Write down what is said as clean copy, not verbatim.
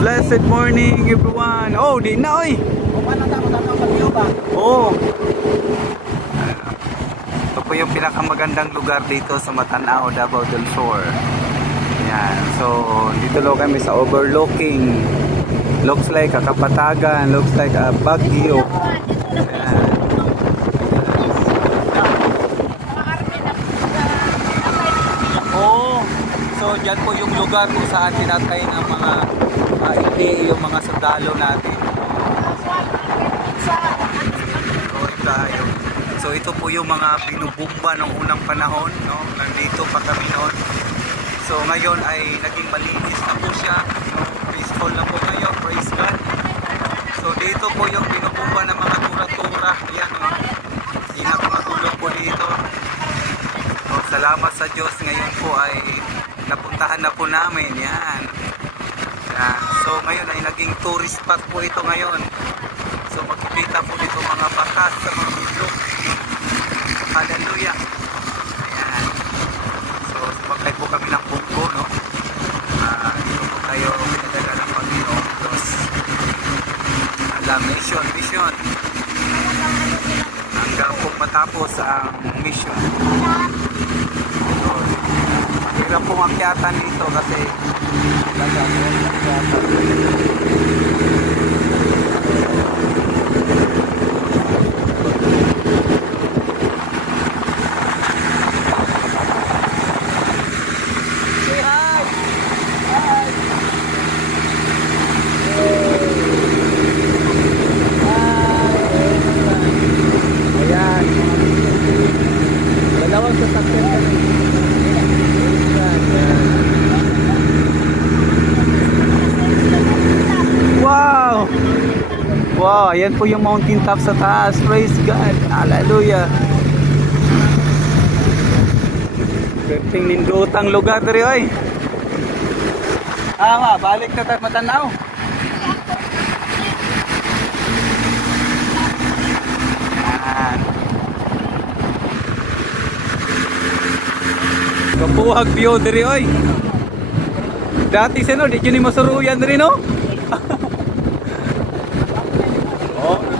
Blessed morning everyone. Oh, di na oy. Oh. Ito po yung pinakamagandang lugar dito sa Matanao, Davao del Sur. Yan. So, dito lo kami sa overlooking. Looks like a Kapatagan, looks like a Baguio. Yan. Oh. So, dyan po yung lugar kung saan tinatay ng mga yung mga sundalo natin. So ito po yung mga binubumba ng unang panahon, no? Nandito pa kami noon. So ngayon ay naging malinis na po siya, no? Peaceful na po ngayon, praise God. So dito po yung binubumba ng mga tura-tura. Yan, no? Hindi na matulog po dito. So, salamat sa Diyos, ngayon po ay napuntahan na po namin. Yan. So ngayon ay naging tourist spot po ito ngayon. So makikita po dito mga bakas sa mga ilog. Hallelujah. Ayan. So sumakay po kami ng bungko, no? Dito po tayo pinadala ng Panginoon Diyos. Mission. Hanggang po matapos ang mission. So, hirap pong akyatan dito kasi wow, ayan po yung mountain top sa taas. Praise God. Hallelujah. Perting nindutang lugar diri oy. Balik na tayo Matanao. Kabuhag view diri oy. Dati sino di jud ni masuruyan diri no? Oh.